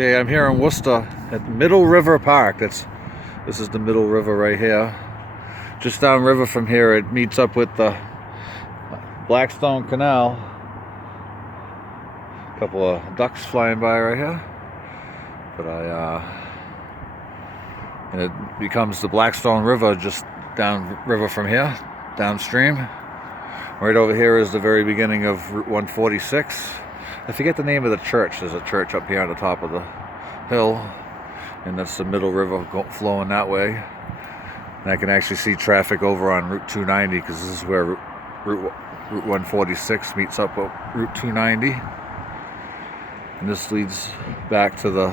Okay, I'm here in Worcester at Middle River Park. This is the Middle River right here. Just downriver from here, it meets up with the Blackstone Canal. A couple of ducks flying by right here. And it becomes the Blackstone River just downriver from here, downstream. Right over here is the very beginning of Route 146. I forget the name of the church. There's a church up here on the top of the hill, and that's the Middle River flowing that way. And I can actually see traffic over on Route 290 because this is where Route 146 meets up with Route 290. And this leads back to the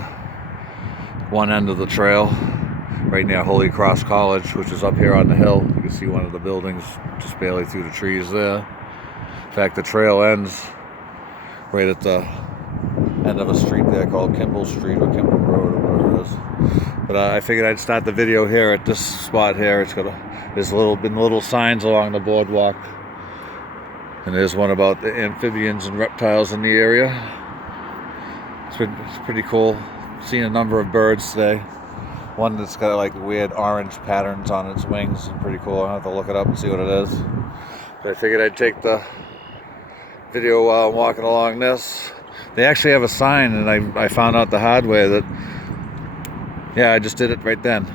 one end of the trail, right near Holy Cross College, which is up here on the hill. You can see one of the buildings just barely through the trees there. In fact, the trail ends right at the end of a street there called Kimball Street or Kimball Road or whatever it is. But I figured I'd start the video here at this spot here. There's been little signs along the boardwalk, and there's one about the amphibians and reptiles in the area. It's pretty cool. Seen a number of birds today. One that's got like weird orange patterns on its wings. Pretty cool. I'll have to look it up and see what it is. But I figured I'd take the video while I'm walking along this. They actually have a sign, and I found out the hard way that, yeah, I just did it right then.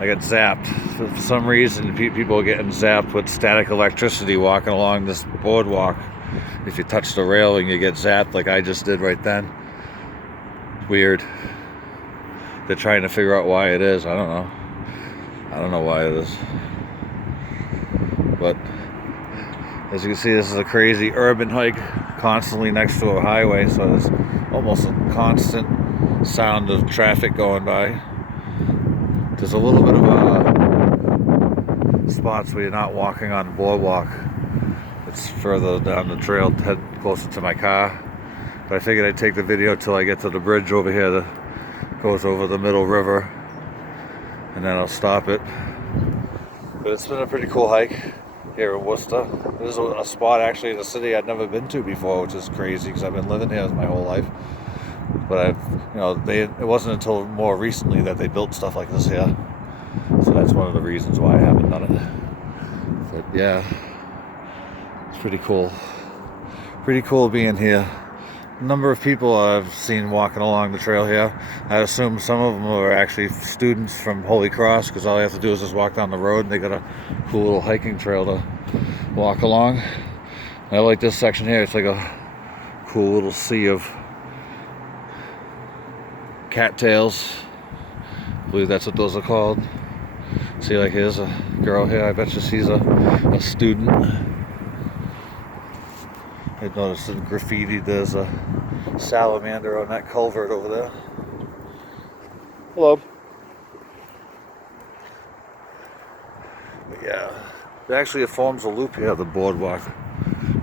I got zapped. For some reason, people are getting zapped with static electricity walking along this boardwalk. If you touch the railing, you get zapped like I just did right then. Weird. They're trying to figure out why it is. I don't know. I don't know why it is. But as you can see, this is a crazy urban hike, constantly next to a highway, so there's almost a constant sound of traffic going by. There's a little bit of spots where you're not walking on the boardwalk. It's further down the trail, head closer to my car. But I figured I'd take the video till I get to the bridge over here that goes over the Middle River, and then I'll stop it. But it's been a pretty cool hike here in Worcester. This is a spot actually in the city I'd never been to before, which is crazy because I've been living here my whole life. But it wasn't until more recently that they built stuff like this here. So that's one of the reasons why I haven't done it. But yeah, it's pretty cool. Pretty cool being here. A number of people I've seen walking along the trail here. I assume some of them are actually students from Holy Cross, because all you have to do is just walk down the road and they got a cool little hiking trail to walk along. And I like this section here. It's like a cool little sea of cattails. I believe that's what those are called. See, like here's a girl here. I bet you she's a student. I noticed in graffiti there's a salamander on that culvert over there. Hello. But yeah, it forms a loop here, the boardwalk,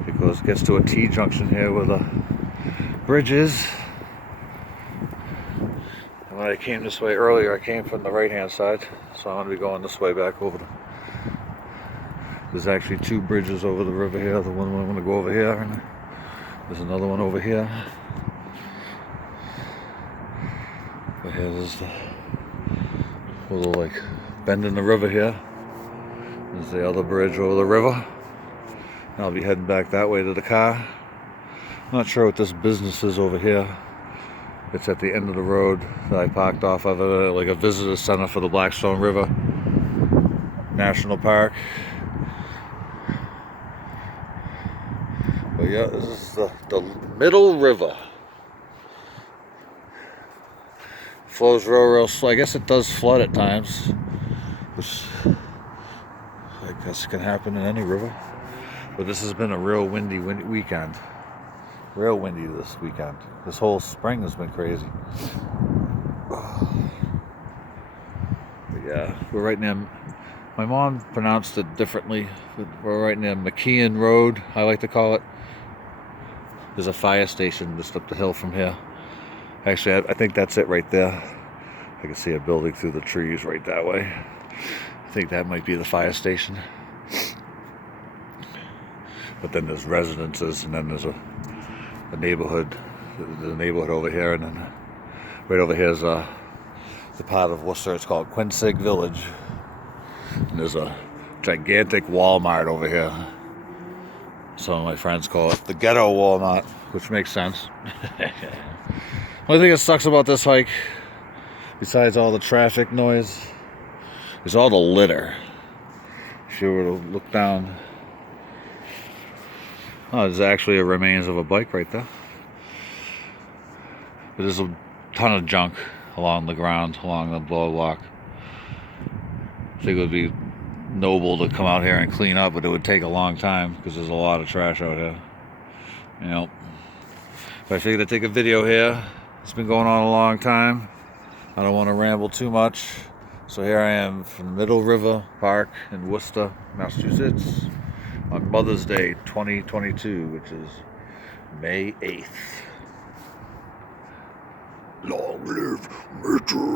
because it gets to a T-junction here where the bridge is. And when I came this way earlier, I came from the right-hand side, so I'm going to be going this way back over There's actually two bridges over the river here. The one I'm going to go over here, and there's another one over here. But here there's the little like bend in the river here. There's the other bridge over the river. I'll be heading back that way to the car. I'm not sure what this business is over here. It's at the end of the road that I parked off of, like a visitor center for the Blackstone River National Park. But yeah, this is the Middle River. Flows real slow. I guess it does flood at times, which I guess can happen in any river. But this has been a real windy weekend. Real windy this weekend. This whole spring has been crazy. But yeah, we're right near, my mom pronounced it differently. We're right near McKeon Road, I like to call it. There's a fire station just up the hill from here. Actually, I think that's it right there. I can see a building through the trees right that way. I think that might be the fire station. But then there's residences, and then there's a neighborhood. There's a neighborhood over here, and then Right over here is the part of Worcester. It's called Quinsig Village. And there's a gigantic Walmart over here. Some of my friends call it the ghetto Walmart, which makes sense. Only thing that sucks about this hike, besides all the traffic noise, is all the litter. If you were to look down, oh, there's actually a remains of a bike right there. But there's a ton of junk along the ground, along the boardwalk. I think it would be noble to come out here and clean up, but it would take a long time because there's a lot of trash out here. You know, but I figured I'd take a video here. It's been going on a long time. I don't want to ramble too much. So here I am from Middle River Park in Worcester, Massachusetts on Mother's Day 2022, which is May 8th. Long live Mitchell!